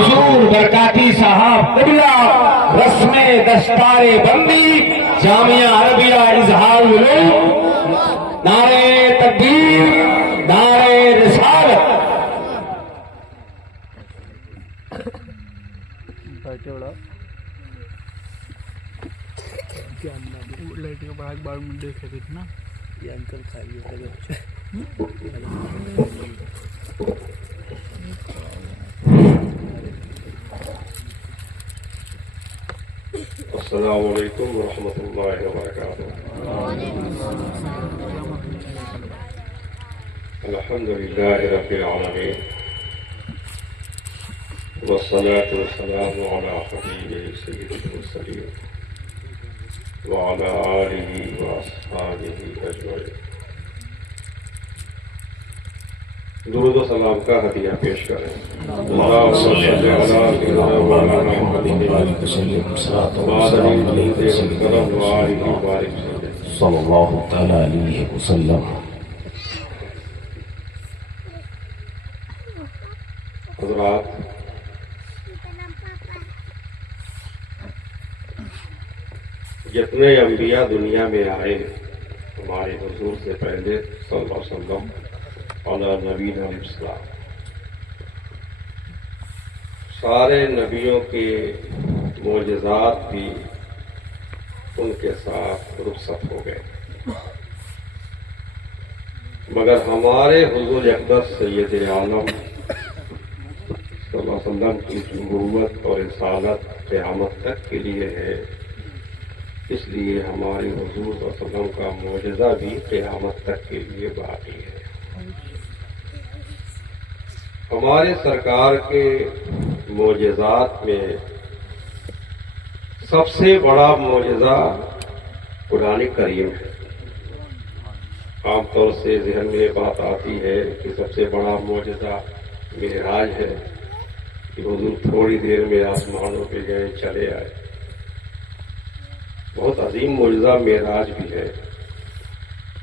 حضور برکاتی صاحب قبلہ رسم دستار بندی جامعہ عربیہ اظہار علوم نعرہ تکبیر نعرہ رسالت لائٹ کا بڑا بار میں دیکھے تھے نا یہ انکل کھائیے السلام علیکم ورحمۃ اللہ وبرکاتہ۔ الحمد للہ رب العالمین والصلاة والسلام علی حبیبہ سید المرسلین وعلی آلہ واصحابہ اجمعین۔ درود و سلام کا ہدیہ پیش کریں۔ اللہم صلی علی سیدنا مولانا محمد صلی اللہ تعالی علیہ وسلم۔ حضرات، جتنے انبیاء دنیا میں آئے ہمارے حضور سے پہلے صلی اللہ علیہ وسلم علی نبینا علیہ السلام، سارے نبیوں کے معجزات بھی ان کے ساتھ رخصت ہو گئے، مگر ہمارے حضور اقدس سید عالم صلی اللہ علیہ وسلم کی نبوت اور رسالت قیامت تک کے لیے ہے، اس لیے ہمارے حضور صلی اللہ علیہ وسلم کا معجزہ بھی قیامت تک کے لیے باقی ہے۔ ہمارے سرکار کے معجزات میں سب سے بڑا معجزہ قرآن کریم ہے۔ عام طور سے ذہن میں بات آتی ہے کہ سب سے بڑا معجزہ معراج ہے کہ حضور تھوڑی دیر میں آسمانوں پہ گئے چلے آئے، بہت عظیم معجزہ معراج بھی ہے،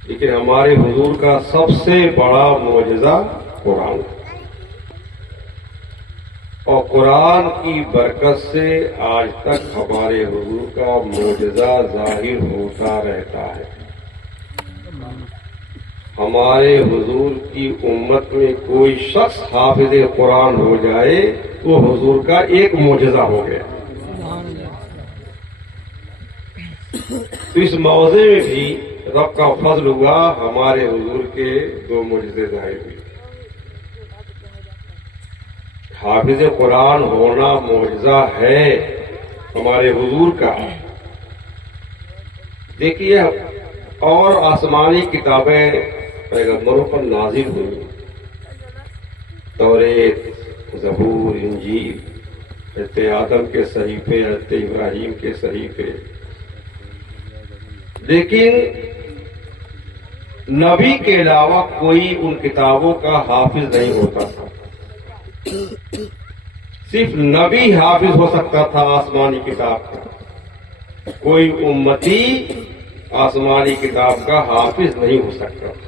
لیکن ہمارے حضور کا سب سے بڑا معجزہ قرآن ہے، اور قرآن کی برکت سے آج تک ہمارے حضور کا معجزہ ظاہر ہوتا رہتا ہے۔ ہمارے حضور کی امت میں کوئی شخص حافظ قرآن ہو جائے وہ حضور کا ایک معجزہ ہو گیا۔ تو اس موضع میں بھی رب کا فضل ہوا، ہمارے حضور کے دو معجزے ظاہر ہوئے۔ حافظ قرآن ہونا معجزہ ہے ہمارے حضور کا۔ دیکھیے، اور آسمانی کتابیں پیغمبروں پر نازل ہوئی، توریت، زبور، انجیل، حضرت آدم کے صحیفے، حضرت ابراہیم کے صحیفے، لیکن نبی کے علاوہ کوئی ان کتابوں کا حافظ نہیں ہوتا تھا۔ صرف نبی حافظ ہو سکتا تھا آسمانی کتاب کا، کوئی امتی آسمانی کتاب کا حافظ نہیں ہو سکتا تھا۔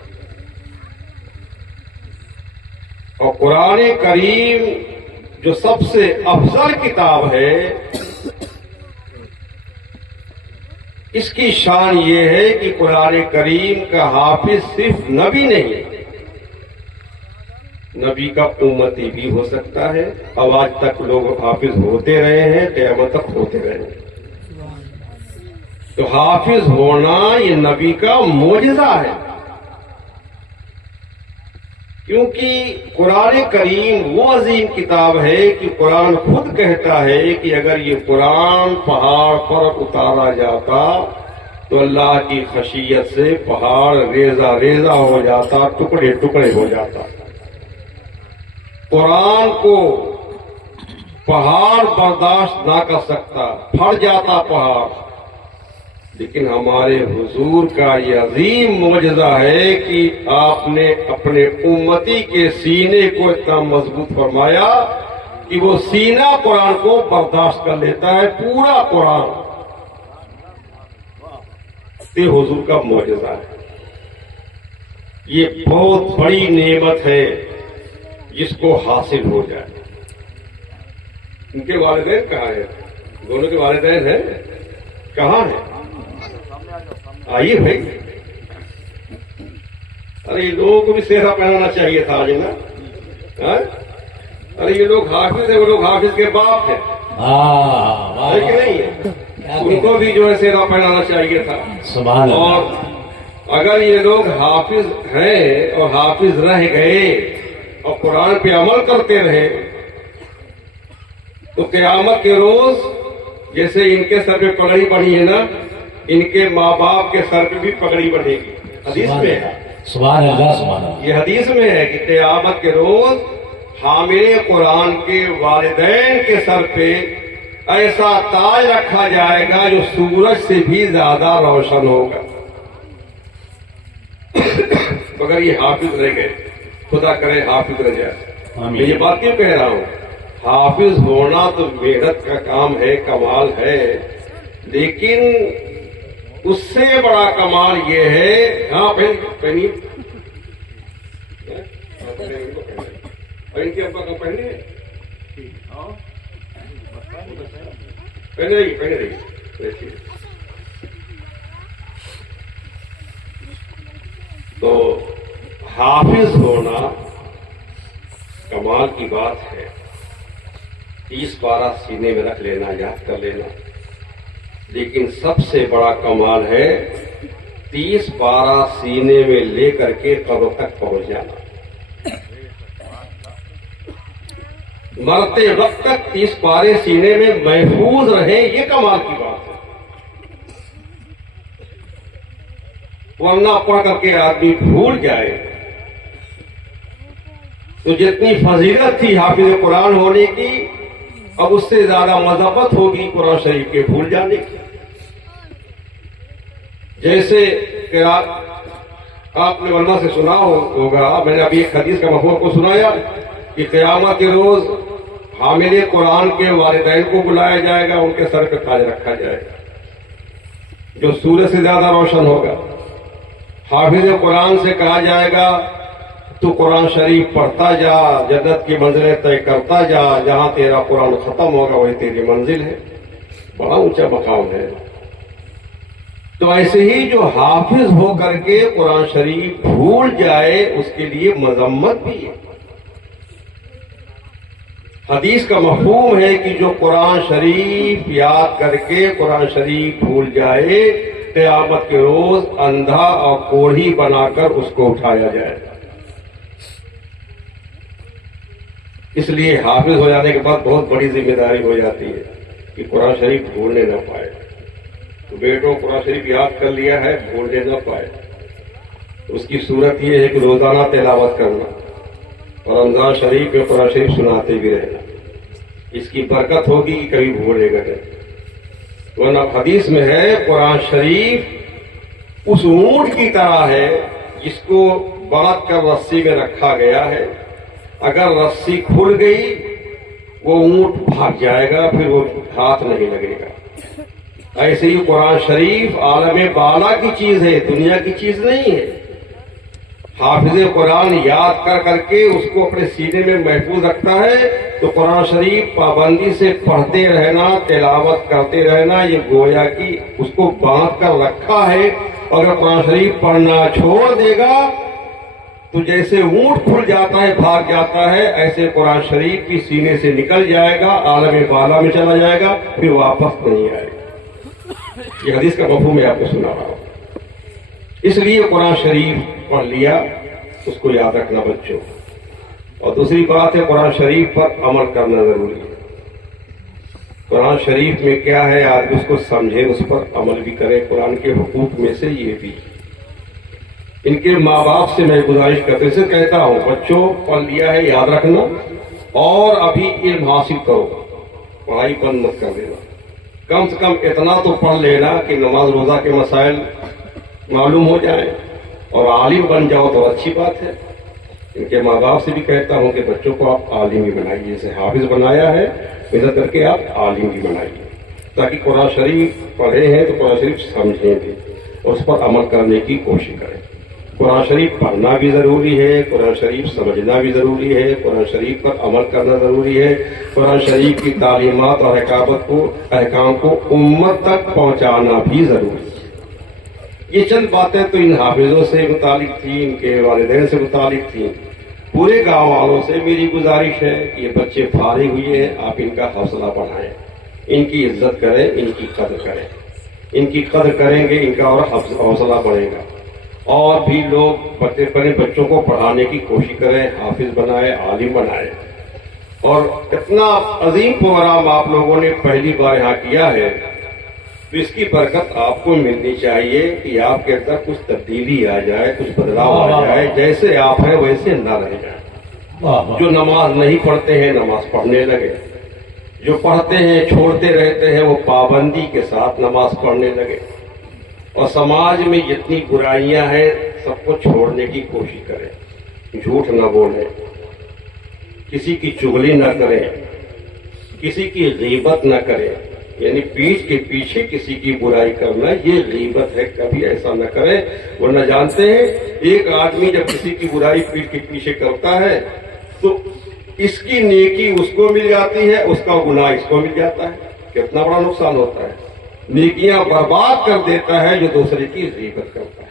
اور قرآن کریم جو سب سے افضل کتاب ہے، اس کی شان یہ ہے کہ قرآن کریم کا حافظ صرف نبی نہیں، نبی کا امتی بھی ہو سکتا ہے، اور آج تک لوگ حافظ ہوتے رہے ہیں، قیامت تک ہوتے رہے ہیں۔ تو حافظ ہونا یہ نبی کا معجزہ ہے، کیونکہ قرآن کریم وہ عظیم کتاب ہے کہ قرآن خود کہتا ہے کہ اگر یہ قرآن پہاڑ پر اتارا جاتا تو اللہ کی خشیت سے پہاڑ ریزہ ریزہ ہو جاتا، ٹکڑے ٹکڑے ہو جاتا۔ قرآن کو پہاڑ برداشت نہ کر سکتا، پھٹ جاتا پہاڑ، لیکن ہمارے حضور کا یہ عظیم معجزہ ہے کہ آپ نے اپنے امتی کے سینے کو اتنا مضبوط فرمایا کہ وہ سینہ قرآن کو برداشت کر لیتا ہے، پورا قرآن۔ یہ حضور کا معجزہ ہے، یہ بہت بڑی نعمت ہے جس کو حاصل ہو جائے۔ ان کے والدین کہاں ہیں؟ دونوں کے والدین ہیں کہاں ہیں؟ آئیے بھائی. ارے یہ لوگوں کو بھی سہرا پہنانا چاہیے تھا آج نا. ارے یہ لوگ حافظ ہیں, وہ لوگ حافظ کے باپ ہیں, ہے کہ نہیں ہے؟ ان کو بھی جو ہے سہرا پہنانا چاہیے تھا. سبحان اللہ. اور اگر یہ لوگ حافظ ہیں اور حافظ رہ گئے اور قرآن پہ عمل کرتے رہے تو قیامت کے روز جیسے ان کے سر پہ پگڑی بڑھی ہے نا, ان کے ماں باپ کے سر پہ بھی پگڑی بڑھے گی. حدیث میں ہے, سبحان اللہ سبحان اللہ. یہ حدیث میں ہے کہ قیامت کے روز حامل قرآن کے والدین کے سر پہ ایسا تاج رکھا جائے گا جو سورج سے بھی زیادہ روشن ہوگا. مگر یہ حافظ رہ گئے, خدا کرے حافظ رہ جائے. میں یہ بات کیوں کہہ رہا ہوں؟ حافظ ہونا تو محنت کا کام ہے, کمال ہے, لیکن اس سے بڑا کمال یہ ہے. ہاں پہنی ان کے ابا کا پہنے رہی. تو حافظ ہونا کمال کی بات ہے. 30 پارہ سینے میں رکھ لینا, یاد کر لینا. لیکن سب سے بڑا کمال ہے 30 پارہ سینے میں لے کر کے قبر تک پہنچ جانا. مرتے وقت تک 30 پارے سینے میں محفوظ رہیں, یہ کمال کی بات ہے. ورنہ پڑھ کر کے آدمی بھول جائے تو جتنی فضیلت تھی حافظ قرآن ہونے کی, اب اس سے زیادہ مذہبت ہوگی قرآن شریف کے بھول جانے کی. جیسے کہ آپ نے ورنہ سے سنا ہوگا, میں نے ابھی ایک حدیث کا مفہوم کو سنایا کہ قیامت کے روز حامل قرآن کے والدین کو بلایا جائے گا, ان کے سر پہ تاج رکھا جائے گا جو سورج سے زیادہ روشن ہوگا. حافظ قرآن سے کہا جائے گا تو قرآن شریف پڑھتا جا, جنت کی منزلیں طے کرتا جا, جہاں تیرا قرآن ختم ہوگا وہی تیری منزل ہے. بڑا اونچا مقام ہے. تو ایسے ہی جو حافظ ہو کر کے قرآن شریف بھول جائے اس کے لیے مذمت بھی ہے. حدیث کا مفہوم ہے کہ جو قرآن شریف یاد کر کے قرآن شریف بھول جائے, قیامت کے روز اندھا اور کوڑھی بنا کر اس کو اٹھایا جائے. اس لیے حافظ ہو جانے کے بعد بہت بڑی ذمہ داری ہو جاتی ہے کہ قرآن شریف بھولنے نہ پائے. تو بیٹوں قرآن شریف یاد کر لیا ہے, بھولنے نہ پائے. اس کی صورت یہ ہے کہ روزانہ تلاوت کرنا اور رمضان شریف میں قرآن شریف سناتے بھی رہنا. اس کی برکت ہوگی کہ کبھی بھولے گا نہیں. ورنہ حدیث میں ہے قرآن شریف اس اونٹ کی طرح ہے جس کو باندھ کر رسی میں رکھا گیا ہے. اگر رسی کھل گئی وہ اونٹ بھاگ جائے گا, پھر وہ ہاتھ نہیں لگے گا. ایسے ہی قرآن شریف عالم بالا کی چیز ہے, دنیا کی چیز نہیں ہے. حافظ قرآن یاد کر کر کے اس کو اپنے سینے میں محفوظ رکھتا ہے تو قرآن شریف پابندی سے پڑھتے رہنا, تلاوت کرتے رہنا, یہ گویا کہ اس کو باندھ کر رکھا ہے. اگر قرآن شریف پڑھنا چھوڑ دے گا تو جیسے اونٹ کھل جاتا ہے, بھاگ جاتا ہے, ایسے قرآن شریف کی سینے سے نکل جائے گا, عالم بالا میں چلا جائے گا, پھر واپس نہیں آئے گا. یہ حدیث کا مفہوم میں آپ کو سنا رہا ہوں. اس لیے قرآن شریف پڑھ لیا, اس کو یاد رکھنا بچوں. اور دوسری بات ہے قرآن شریف پر عمل کرنا ضروری ہے. قرآن شریف میں کیا ہے آدمی اس کو سمجھے, اس پر عمل بھی کرے. قرآن کے حقوق میں سے یہ بھی. ان کے ماں باپ سے میں گزارش کرتے سے کہتا ہوں, بچوں پڑھ لیا ہے یاد رکھنا, اور ابھی علم حاصل کرو, پڑھائی بند مت کر دینا. کم سے کم اتنا تو پڑھ لینا کہ نماز روزہ کے مسائل معلوم ہو جائیں, اور عالم بن جاؤ تو اچھی بات ہے. ان کے ماں باپ سے بھی کہتا ہوں کہ بچوں کو آپ عالم ہی بنائیے, جیسے حافظ بنایا ہے ویسا کر کے آپ عالم ہی بنائیے, تاکہ قرآن شریف پڑھے ہیں تو قرآن شریف سمجھیں بھی اور اس پر عمل کرنے کی کوشش کریں. قرآن شریف پڑھنا بھی ضروری ہے، قرآن شریف سمجھنا بھی ضروری ہے، قرآن شریف پر عمل کرنا ضروری ہے، قرآن شریف کی تعلیمات اور احکام کو امت تک پہنچانا بھی ضروری ہے۔ یہ چند باتیں تو ان حافظوں سے متعلق تھیں، ان کے والدین سے متعلق تھیں۔ پورے گاؤں والوں سے میری گزارش ہے کہ یہ بچے فارغ ہوئے ہیں، آپ ان کا حوصلہ بڑھائیں، ان کی عزت کریں، ان کی قدر کریں۔ ان کی قدر کریں گے ان کا اور حوصلہ بڑھے گا، اور بھی لوگ بڑے بچوں کو پڑھانے کی کوشش کریں، حافظ بنائے، عالم بنائے۔ اور اتنا عظیم پروگرام آپ لوگوں نے پہلی بار یہاں کیا ہے، تو اس کی برکت آپ کو ملنی چاہیے کہ آپ کے اندر کچھ تبدیلی آ جائے، کچھ بدلاؤ آ جائے، جیسے آپ ہیں ویسے نہ رہ جائیں۔ جو نماز نہیں پڑھتے ہیں نماز پڑھنے لگے، جو پڑھتے ہیں چھوڑتے رہتے ہیں وہ پابندی کے ساتھ نماز پڑھنے لگے، اور سماج میں جتنی برائیاں ہیں سب کو چھوڑنے کی کوشش کریں۔ جھوٹ نہ بولیں، کسی کی چغلی نہ کریں، کسی کی غیبت نہ کریں، یعنی پیٹھ کے پیچھے کسی کی برائی کرنا یہ غیبت ہے، کبھی ایسا نہ کریں۔ ورنہ جانتے ہیں ایک آدمی جب کسی کی برائی پیٹھ کے پیچھے کرتا ہے تو اس کی نیکی اس کو مل جاتی ہے، اس کا گناہ اس کو مل جاتا ہے۔ کتنا بڑا نقصان ہوتا ہے، نیکیاں برباد کر دیتا ہے جو دوسرے کی غیبت کرتا ہے۔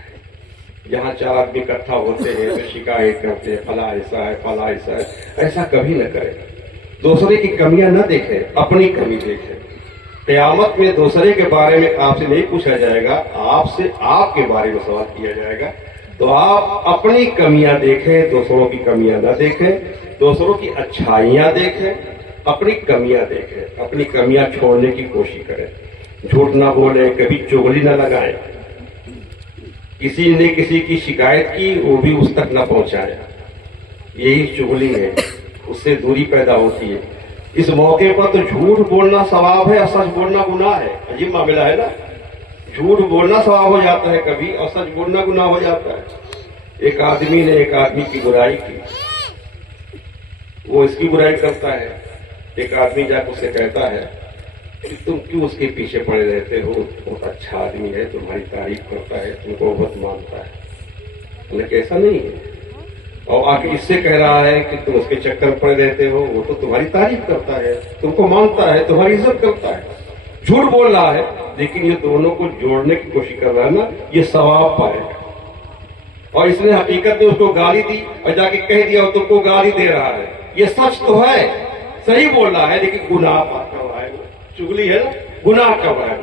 جہاں چار آدمی اکٹھا ہوتے ہیں تو شکایت کرتے ہیں فلاں ایسا ہے فلاں ایسا ہے، ایسا کبھی نہ کریں۔ دوسرے کی کمیاں نہ دیکھیں، اپنی کمی دیکھیں۔ قیامت میں دوسرے کے بارے میں آپ سے نہیں پوچھا جائے گا، آپ سے آپ کے بارے میں سوال کیا جائے گا۔ تو آپ اپنی کمیاں دیکھیں، دوسروں کی کمیاں نہ دیکھیں، دوسروں کی اچھائیاں دیکھیں، اپنی کمیاں دیکھیں، اپنی کمیاں چھوڑنے کی کوشش کریں۔ جھوٹ نہ بولیں، کبھی چغلی نہ لگائیں، کسی نے کسی کی شکایت کی وہ بھی اس تک نہ پہنچائیں، یہی چغلی ہے، اس سے دوری پیدا ہوتی ہے۔ اس موقع پر تو جھوٹ بولنا ثواب ہے اور سچ بولنا گناہ ہے۔ عجیب معاملہ ہے نا، جھوٹ بولنا ثواب ہو جاتا ہے کبھی اور سچ بولنا گناہ ہو جاتا ہے۔ ایک آدمی نے ایک آدمی کی برائی کی، وہ اس کی برائی کرتا ہے، ایک آدمی جا کے اسے کہتا ہے کہ تم کیوں اس کے پیچھے پڑے رہتے ہو، بہت اچھا آدمی ہے، تمہاری تعریف کرتا ہے، تم کو بہت مانتا ہے، لیکن ایسا نہیں ہے۔ اور آ کے اس سے کہہ رہا ہے کہ تم اس کے چکر پڑے رہتے ہو، وہ تو تمہاری تعریف کرتا ہے، تم کو مانتا ہے، تمہاری عزت کرتا ہے۔ جھوٹ بول رہا ہے لیکن یہ دونوں کو جوڑنے کی کوشش کر رہا ہے نا، یہ ثواب پائے گا۔ اور اس نے حقیقت میں اس کو گالی دی اور جا کے کہہ دیا تم کو گالی دے رہا ہے، یہ سچ تو ہے، صحیح بول رہا ہے لیکن گناہ کر رہا ہے، چغلی ہے نا، گناہ کر رہا ہے۔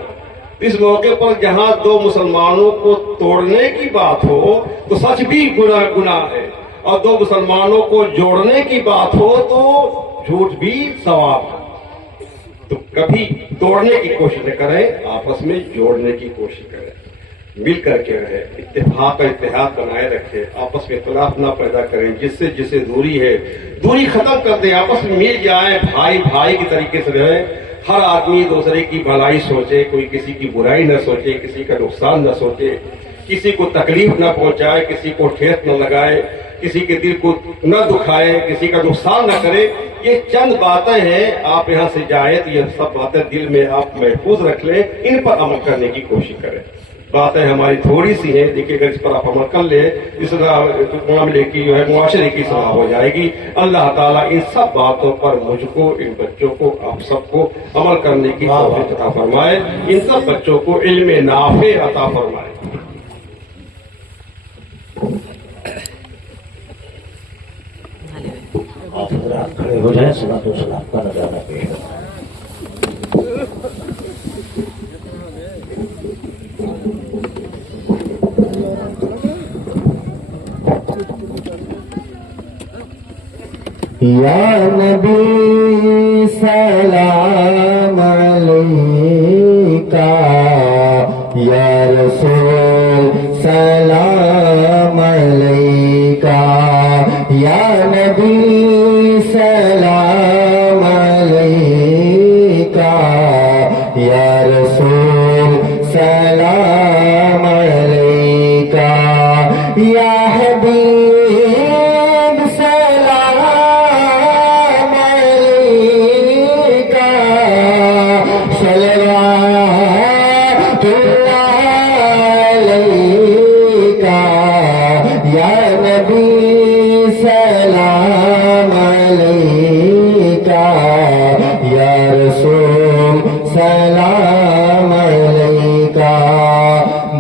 اس موقع پر جہاں دو مسلمانوں کو توڑنے کی بات ہو تو سچ بھی گناہ ہے، اور دو مسلمانوں کو جوڑنے کی بات ہو تو جھوٹ بھی ثواب ہے۔ تو کبھی توڑنے کی کوشش نہ کریں، آپس میں جوڑنے کی کوشش کریں، مل کر کے رہیں، اتفاق اور اتحاد بنائے رکھیں، آپس میں اختلاف نہ پیدا کریں، جس سے دوری ہے دوری ختم کر دیں، آپس میں مل جائیں، بھائی بھائی کی طریقے سے رہیں۔ ہر آدمی دوسرے کی بھلائی سوچے، کوئی کسی کی برائی نہ سوچے، کسی کا نقصان نہ سوچے، کسی کو تکلیف نہ پہنچائے، کسی کو ٹھیس نہ لگائے، کسی کے دل کو نہ دکھائے، کسی کا نقصان نہ کرے۔ یہ چند باتیں ہیں، آپ یہاں سے جائیں تو یہ سب باتیں دل میں آپ محفوظ رکھ لیں، ان پر عمل کرنے کی کوشش کریں۔ باتیں ہماری تھوڑی سی ہیں، دیکھیے اگر اس پر آپ عمل کر لیں، اس معاملے کی جو ہے معاشرے کی صلاح ہو جائے گی۔ اللہ تعالیٰ ان سب باتوں پر مجھ کو، ان بچوں کو، آپ سب کو عمل کرنے کی توفیق عطا فرمائے، ان سب بچوں کو علم نافع عطا فرمائے۔ آپ حضرات کھڑے ہو جائیں، صلاۃ و سلام کا نظارہ پیش کریں۔ یا نبی سلام علیکہ، یا رسول سلام علیکہ، یا نبی سلام علیکہ، یا رسول سلام علیکہ، یا حبیب سلام علیکہ، رسول سلام علیکہ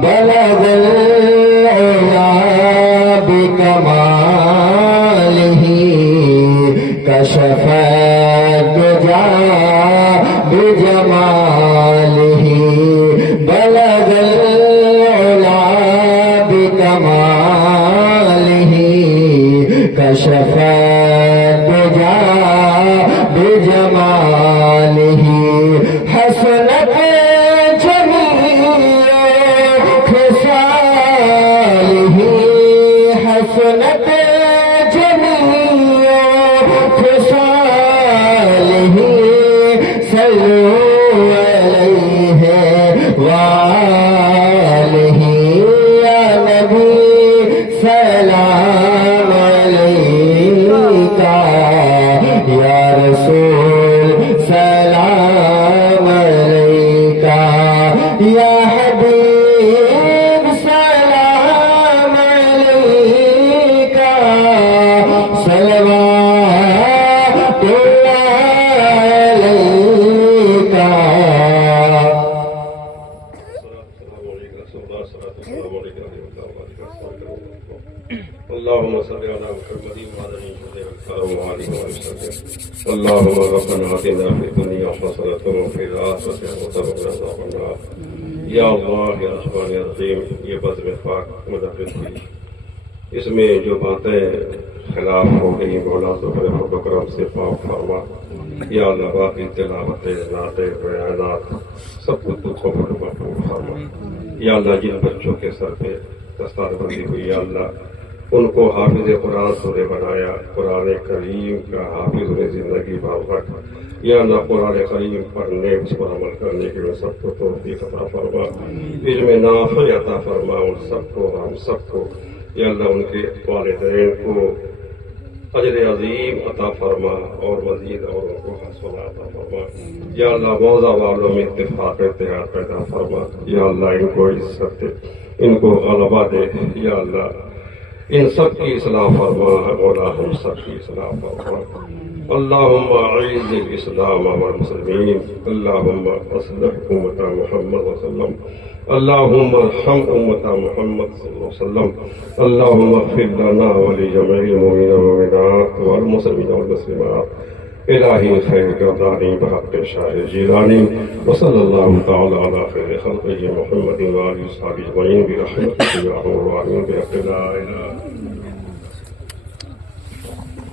بلغ العلا بکمالہ کشف الدجا بجمالہ بلغ العلا بکمالہ کشف الدجا بجمالہ حسنت جمیع خصالہ حسنت جمیع خصالہ صلوا علیہ وآلہ یا نبی سلام علیکہ یا رسول سلام علیکہ یا حبیب سلام علیکہ صلوات اللہ علیکہ اللهم صل على محمد وعلى آله وصحبه اللهم ربنا آتنا في الدنيا حسنة وفي الآخرة حسنة وقنا عذاب النار یا اللہ یا رحمان یا رحیم یہ بزم پاک مدفن کی اس میں جو باتیں خلاف ہو گئی مولا تو فضل و کرم سے پاک فرما یا اللہ باقی تلاوتیں نعتیں بیانات سب کچھ تجھ کو محفوظ فرما یا اللہ جن بچوں کے سر پہ دستار بندی ہوئی یا اللہ ان کو حافظ قرآن سنے بنایا قرآن کریم کا حافظ انہیں زندگی بھر رکھ یا اللہ قرآن کریم پڑھنے اس پر عمل کرنے کے لیے سب کو توفیق عطا فرما علم نافع عطا فرما ان سب کو ہم سب کو یا اللہ ان کے والدین کو اجر عظیم عطا فرما اور مزید اور ان کو حوصلہ عطا فرما یا اللہ موضع والوں میں اتفاق اتحاد پیدا فرما یا اللہ ان کو عزت دے ان کو غلبہ دے یا اللہ ان سب کی اصلاح فرما مولا ہم سب کی اصلاح فرما اللہم اعز الاسلام والمسلمین اللہم اصلح امت محمد وسلم اللہم ارحم امت محمد صلی اللہ علیہ وسلم اللہم اغفر لنا ولجميع المؤمنین والمؤمنات والمسلمین والمسلمات الہی خیر گردانی بحق شاہ جیلانی وصلی اللہ تعالی علی خیر خلقہ محمد وآلہ وصحبہ اجمعین برحمتہ یا ارحم الراحمین بحق لا الہ